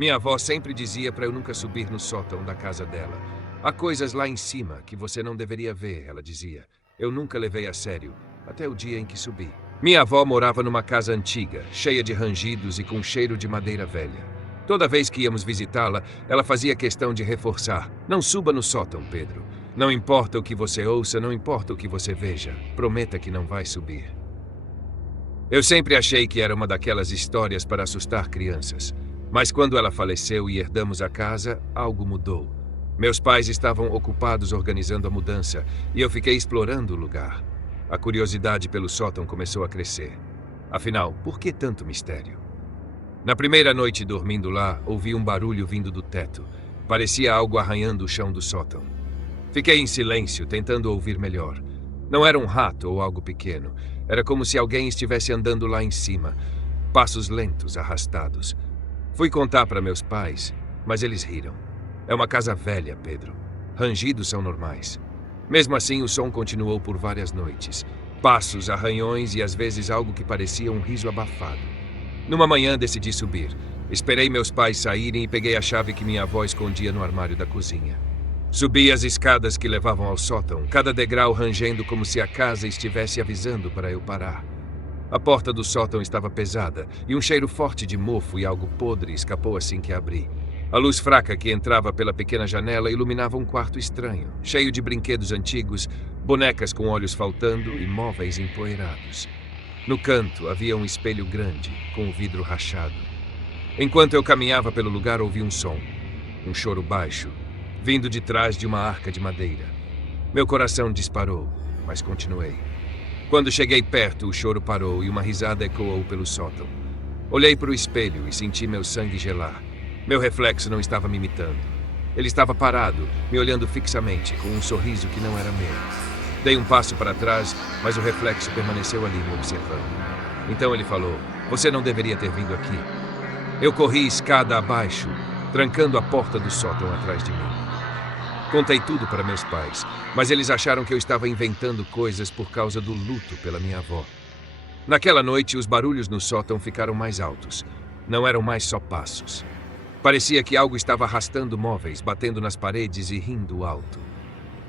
Minha avó sempre dizia para eu nunca subir no sótão da casa dela. Há coisas lá em cima que você não deveria ver, ela dizia. Eu nunca levei a sério, até o dia em que subi. Minha avó morava numa casa antiga, cheia de rangidos e com cheiro de madeira velha. Toda vez que íamos visitá-la, ela fazia questão de reforçar: não suba no sótão, Pedro. Não importa o que você ouça, não importa o que você veja, prometa que não vai subir. Eu sempre achei que era uma daquelas histórias para assustar crianças. Mas quando ela faleceu e herdamos a casa, algo mudou. Meus pais estavam ocupados organizando a mudança e eu fiquei explorando o lugar. A curiosidade pelo sótão começou a crescer. Afinal, por que tanto mistério? Na primeira noite dormindo lá, ouvi um barulho vindo do teto. Parecia algo arranhando o chão do sótão. Fiquei em silêncio, tentando ouvir melhor. Não era um rato ou algo pequeno. Era como se alguém estivesse andando lá em cima. Passos lentos, arrastados. Fui contar para meus pais, mas eles riram. É uma casa velha, Pedro. Rangidos são normais. Mesmo assim, o som continuou por várias noites. Passos, arranhões e às vezes algo que parecia um riso abafado. Numa manhã decidi subir. Esperei meus pais saírem e peguei a chave que minha avó escondia no armário da cozinha. Subi as escadas que levavam ao sótão, cada degrau rangendo como se a casa estivesse avisando para eu parar. A porta do sótão estava pesada e um cheiro forte de mofo e algo podre escapou assim que abri. A luz fraca que entrava pela pequena janela iluminava um quarto estranho, cheio de brinquedos antigos, bonecas com olhos faltando e móveis empoeirados. No canto havia um espelho grande, com o vidro rachado. Enquanto eu caminhava pelo lugar, ouvi um som. Um choro baixo, vindo de trás de uma arca de madeira. Meu coração disparou, mas continuei. Quando cheguei perto, o choro parou e uma risada ecoou pelo sótão. Olhei para o espelho e senti meu sangue gelar. Meu reflexo não estava me imitando. Ele estava parado, me olhando fixamente, com um sorriso que não era meu. Dei um passo para trás, mas o reflexo permaneceu ali me observando. Então ele falou: "Você não deveria ter vindo aqui." Eu corri escada abaixo, trancando a porta do sótão atrás de mim. Contei tudo para meus pais, mas eles acharam que eu estava inventando coisas por causa do luto pela minha avó. Naquela noite, os barulhos no sótão ficaram mais altos. Não eram mais só passos. Parecia que algo estava arrastando móveis, batendo nas paredes e rindo alto.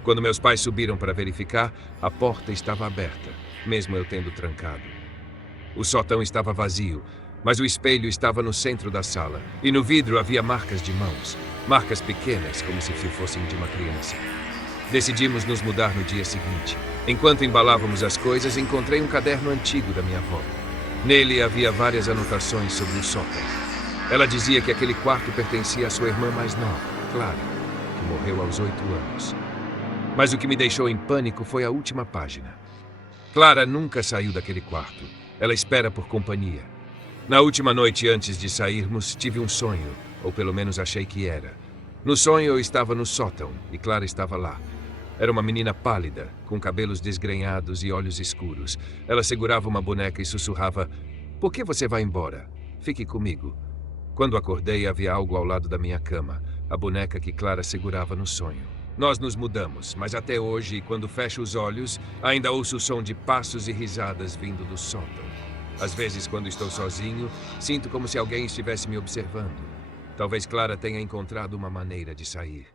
Quando meus pais subiram para verificar, a porta estava aberta, mesmo eu tendo trancado. O sótão estava vazio, mas o espelho estava no centro da sala, e no vidro havia marcas de mãos. Marcas pequenas, como se fossem de uma criança. Decidimos nos mudar no dia seguinte. Enquanto embalávamos as coisas, encontrei um caderno antigo da minha avó. Nele havia várias anotações sobre o sótão. Ela dizia que aquele quarto pertencia à sua irmã mais nova, Clara, que morreu aos 8 anos. Mas o que me deixou em pânico foi a última página. Clara nunca saiu daquele quarto. Ela espera por companhia. Na última noite antes de sairmos, tive um sonho. Ou pelo menos achei que era. No sonho eu estava no sótão e Clara estava lá. Era uma menina pálida, com cabelos desgrenhados e olhos escuros. Ela segurava uma boneca e sussurrava: "Por que você vai embora? Fique comigo." Quando acordei, havia algo ao lado da minha cama, a boneca que Clara segurava no sonho. Nós nos mudamos, mas até hoje, quando fecho os olhos, ainda ouço o som de passos e risadas vindo do sótão. Às vezes, quando estou sozinho, sinto como se alguém estivesse me observando. Talvez Clara tenha encontrado uma maneira de sair.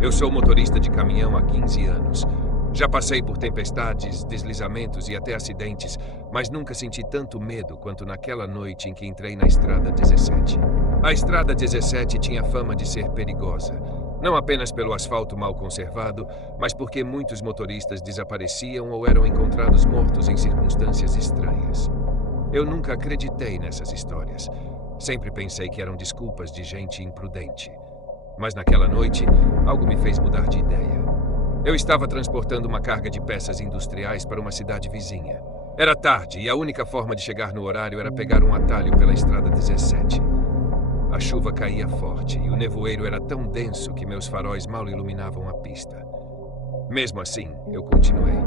Eu sou motorista de caminhão há 15 anos. Já passei por tempestades, deslizamentos e até acidentes, mas nunca senti tanto medo quanto naquela noite em que entrei na Estrada 17. A Estrada 17 tinha fama de ser perigosa, não apenas pelo asfalto mal conservado, mas porque muitos motoristas desapareciam ou eram encontrados mortos em circunstâncias estranhas. Eu nunca acreditei nessas histórias. Sempre pensei que eram desculpas de gente imprudente. Mas naquela noite, algo me fez mudar de ideia. Eu estava transportando uma carga de peças industriais para uma cidade vizinha. Era tarde e a única forma de chegar no horário era pegar um atalho pela Estrada 17. A chuva caía forte e o nevoeiro era tão denso que meus faróis mal iluminavam a pista. Mesmo assim, eu continuei.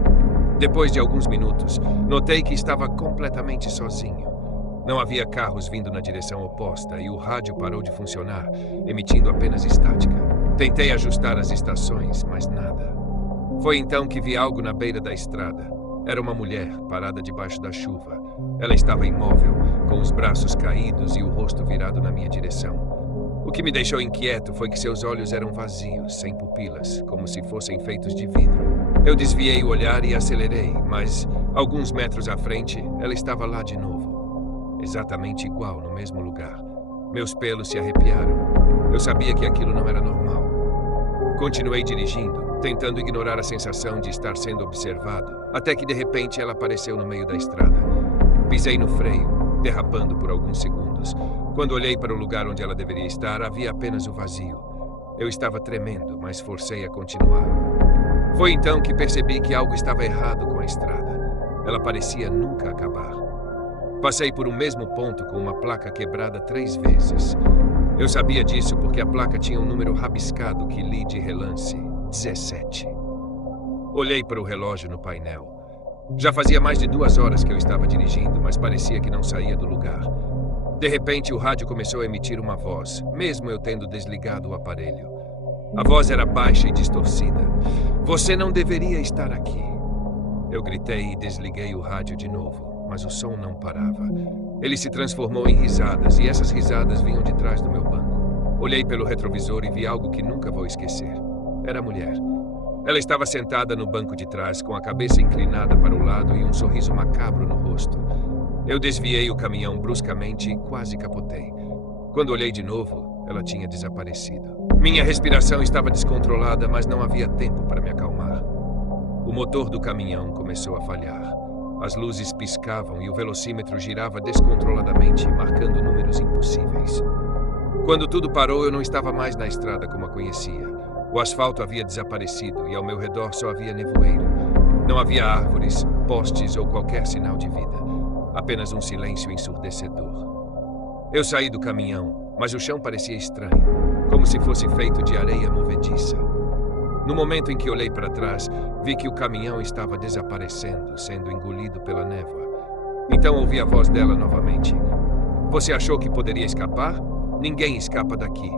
Depois de alguns minutos, notei que estava completamente sozinho. Não havia carros vindo na direção oposta e o rádio parou de funcionar, emitindo apenas estática. Tentei ajustar as estações, mas nada. Foi então que vi algo na beira da estrada. Era uma mulher parada debaixo da chuva. Ela estava imóvel, com os braços caídos e o rosto virado na minha direção. O que me deixou inquieto foi que seus olhos eram vazios, sem pupilas, como se fossem feitos de vidro. Eu desviei o olhar e acelerei, mas, alguns metros à frente, ela estava lá de novo. Exatamente igual, no mesmo lugar. Meus pelos se arrepiaram. Eu sabia que aquilo não era normal. Continuei dirigindo, tentando ignorar a sensação de estar sendo observado, até que de repente ela apareceu no meio da estrada. Pisei no freio, derrapando por alguns segundos. Quando olhei para o lugar onde ela deveria estar, havia apenas o vazio. Eu estava tremendo, mas forcei a continuar. Foi então que percebi que algo estava errado com a estrada. Ela parecia nunca acabar. Passei por um mesmo ponto com uma placa quebrada 3 vezes. Eu sabia disso porque a placa tinha um número rabiscado que li de relance, 17. Olhei para o relógio no painel. Já fazia mais de 2 horas que eu estava dirigindo, mas parecia que não saía do lugar. De repente, o rádio começou a emitir uma voz, mesmo eu tendo desligado o aparelho. A voz era baixa e distorcida. Você não deveria estar aqui. Eu gritei e desliguei o rádio de novo, mas o som não parava. Ele se transformou em risadas, e essas risadas vinham de trás do meu banco. Olhei pelo retrovisor e vi algo que nunca vou esquecer. Era a mulher. Ela estava sentada no banco de trás, com a cabeça inclinada para o lado e um sorriso macabro no rosto. Eu desviei o caminhão bruscamente e quase capotei. Quando olhei de novo, ela tinha desaparecido. Minha respiração estava descontrolada, mas não havia tempo para me acalmar. O motor do caminhão começou a falhar. As luzes piscavam e o velocímetro girava descontroladamente, marcando números impossíveis. Quando tudo parou, eu não estava mais na estrada como a conhecia. O asfalto havia desaparecido e ao meu redor só havia nevoeiro. Não havia árvores, postes ou qualquer sinal de vida. Apenas um silêncio ensurdecedor. Eu saí do caminhão, mas o chão parecia estranho, como se fosse feito de areia movediça. No momento em que olhei para trás, vi que o caminhão estava desaparecendo, sendo engolido pela névoa. Então ouvi a voz dela novamente. Você achou que poderia escapar? Ninguém escapa daqui.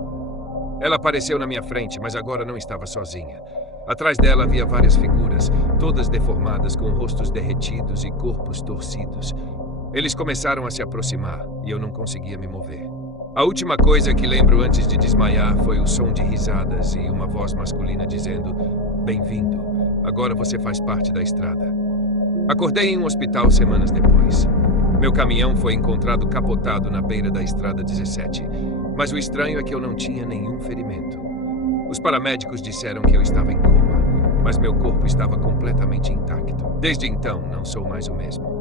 Ela apareceu na minha frente, mas agora não estava sozinha. Atrás dela havia várias figuras, todas deformadas, com rostos derretidos e corpos torcidos. Eles começaram a se aproximar e eu não conseguia me mover. A última coisa que lembro antes de desmaiar foi o som de risadas e uma voz masculina dizendo: "Bem-vindo, agora você faz parte da estrada." Acordei em um hospital semanas depois. Meu caminhão foi encontrado capotado na beira da estrada 17, mas o estranho é que eu não tinha nenhum ferimento. Os paramédicos disseram que eu estava em coma, mas meu corpo estava completamente intacto. Desde então, não sou mais o mesmo.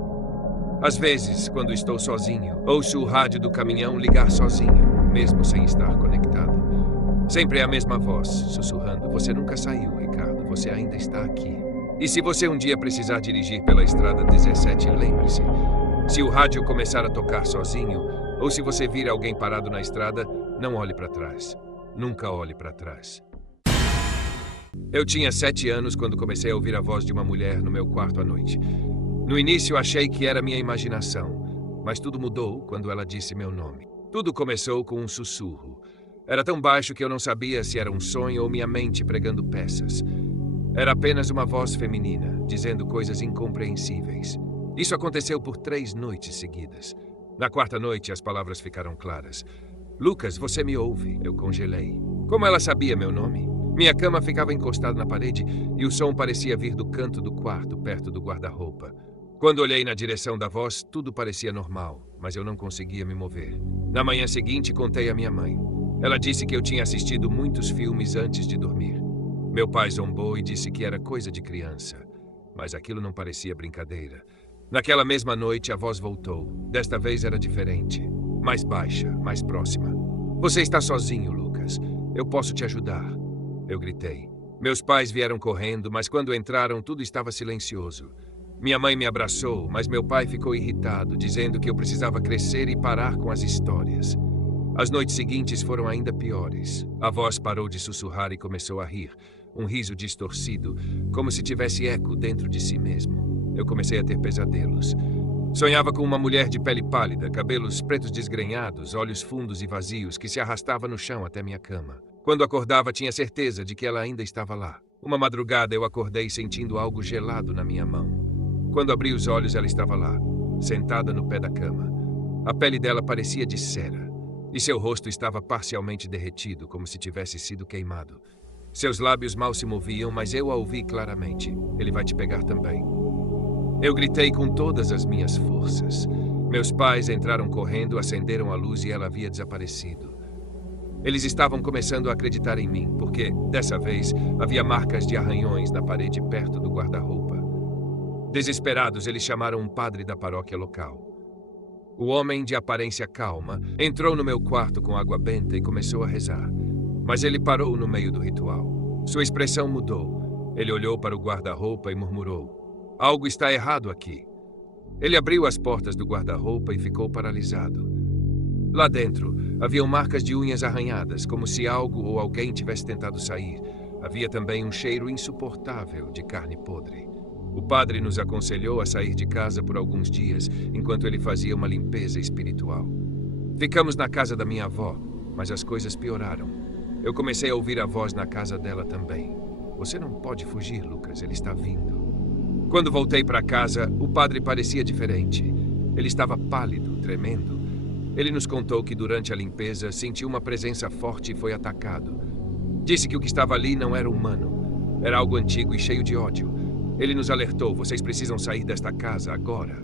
Às vezes, quando estou sozinho, ouço o rádio do caminhão ligar sozinho, mesmo sem estar conectado. Sempre é a mesma voz, sussurrando: "Você nunca saiu, Ricardo, você ainda está aqui." E se você um dia precisar dirigir pela estrada 17, lembre-se, se o rádio começar a tocar sozinho, ou se você vir alguém parado na estrada, não olhe para trás. Nunca olhe para trás. Eu tinha 7 anos quando comecei a ouvir a voz de uma mulher no meu quarto à noite. No início achei que era minha imaginação, mas tudo mudou quando ela disse meu nome. Tudo começou com um sussurro. Era tão baixo que eu não sabia se era um sonho ou minha mente pregando peças. Era apenas uma voz feminina, dizendo coisas incompreensíveis. Isso aconteceu por 3 noites seguidas. Na 4ª noite, as palavras ficaram claras. "Lucas, você me ouve?" Eu congelei. Como ela sabia meu nome? Minha cama ficava encostada na parede e o som parecia vir do canto do quarto, perto do guarda-roupa. Quando olhei na direção da voz, tudo parecia normal, mas eu não conseguia me mover. Na manhã seguinte, contei à minha mãe. Ela disse que eu tinha assistido muitos filmes antes de dormir. Meu pai zombou e disse que era coisa de criança, mas aquilo não parecia brincadeira. Naquela mesma noite, a voz voltou. Desta vez era diferente, mais baixa, mais próxima. "Você está sozinho, Lucas. Eu posso te ajudar." Eu gritei. Meus pais vieram correndo, mas quando entraram, tudo estava silencioso. Minha mãe me abraçou, mas meu pai ficou irritado, dizendo que eu precisava crescer e parar com as histórias. As noites seguintes foram ainda piores. A voz parou de sussurrar e começou a rir. Um riso distorcido, como se tivesse eco dentro de si mesmo. Eu comecei a ter pesadelos. Sonhava com uma mulher de pele pálida, cabelos pretos desgrenhados, olhos fundos e vazios, que se arrastava no chão até minha cama. Quando acordava, tinha certeza de que ela ainda estava lá. Uma madrugada, eu acordei sentindo algo gelado na minha mão. Quando abri os olhos, ela estava lá, sentada no pé da cama. A pele dela parecia de cera, e seu rosto estava parcialmente derretido, como se tivesse sido queimado. Seus lábios mal se moviam, mas eu a ouvi claramente. Ele vai te pegar também. Eu gritei com todas as minhas forças. Meus pais entraram correndo, acenderam a luz e ela havia desaparecido. Eles estavam começando a acreditar em mim, porque, dessa vez, havia marcas de arranhões na parede perto do guarda-roupa. Desesperados, eles chamaram um padre da paróquia local. O homem, de aparência calma, entrou no meu quarto com água benta e começou a rezar. Mas ele parou no meio do ritual. Sua expressão mudou. Ele olhou para o guarda-roupa e murmurou: "Algo está errado aqui." Ele abriu as portas do guarda-roupa e ficou paralisado. Lá dentro, haviam marcas de unhas arranhadas, como se algo ou alguém tivesse tentado sair. Havia também um cheiro insuportável de carne podre. O padre nos aconselhou a sair de casa por alguns dias, enquanto ele fazia uma limpeza espiritual. Ficamos na casa da minha avó, mas as coisas pioraram. Eu comecei a ouvir a voz na casa dela também. "Você não pode fugir, Lucas, ele está vindo." Quando voltei para casa, o padre parecia diferente. Ele estava pálido, tremendo. Ele nos contou que durante a limpeza sentiu uma presença forte e foi atacado. Disse que o que estava ali não era humano. Era algo antigo e cheio de ódio. Ele nos alertou: "Vocês precisam sair desta casa agora."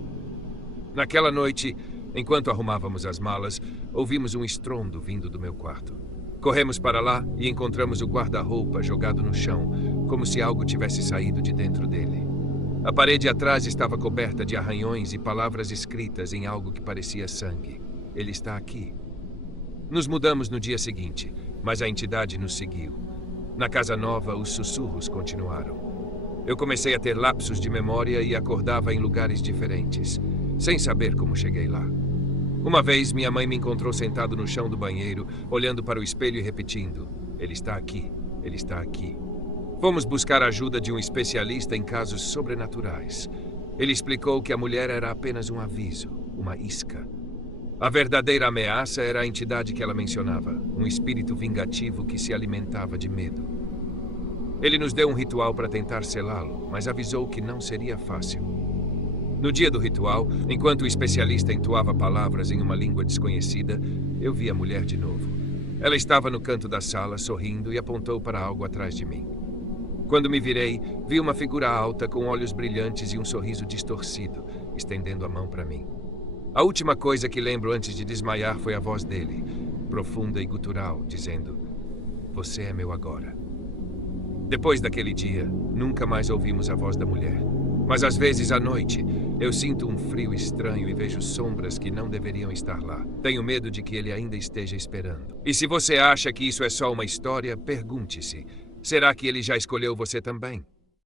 Naquela noite, enquanto arrumávamos as malas, ouvimos um estrondo vindo do meu quarto. Corremos para lá e encontramos o guarda-roupa jogado no chão, como se algo tivesse saído de dentro dele. A parede atrás estava coberta de arranhões e palavras escritas em algo que parecia sangue. "Ele está aqui." Nos mudamos no dia seguinte, mas a entidade nos seguiu. Na casa nova, os sussurros continuaram. Eu comecei a ter lapsos de memória e acordava em lugares diferentes, sem saber como cheguei lá. Uma vez, minha mãe me encontrou sentado no chão do banheiro, olhando para o espelho e repetindo: "Ele está aqui, ele está aqui." Fomos buscar a ajuda de um especialista em casos sobrenaturais. Ele explicou que a mulher era apenas um aviso, uma isca. A verdadeira ameaça era a entidade que ela mencionava, um espírito vingativo que se alimentava de medo. Ele nos deu um ritual para tentar selá-lo, mas avisou que não seria fácil. No dia do ritual, enquanto o especialista entoava palavras em uma língua desconhecida, eu vi a mulher de novo. Ela estava no canto da sala, sorrindo, e apontou para algo atrás de mim. Quando me virei, vi uma figura alta com olhos brilhantes e um sorriso distorcido, estendendo a mão para mim. A última coisa que lembro antes de desmaiar foi a voz dele, profunda e gutural, dizendo: "Você é meu agora." Depois daquele dia, nunca mais ouvimos a voz da mulher. Mas às vezes, à noite, eu sinto um frio estranho e vejo sombras que não deveriam estar lá. Tenho medo de que ele ainda esteja esperando. E se você acha que isso é só uma história, pergunte-se: será que ele já escolheu você também?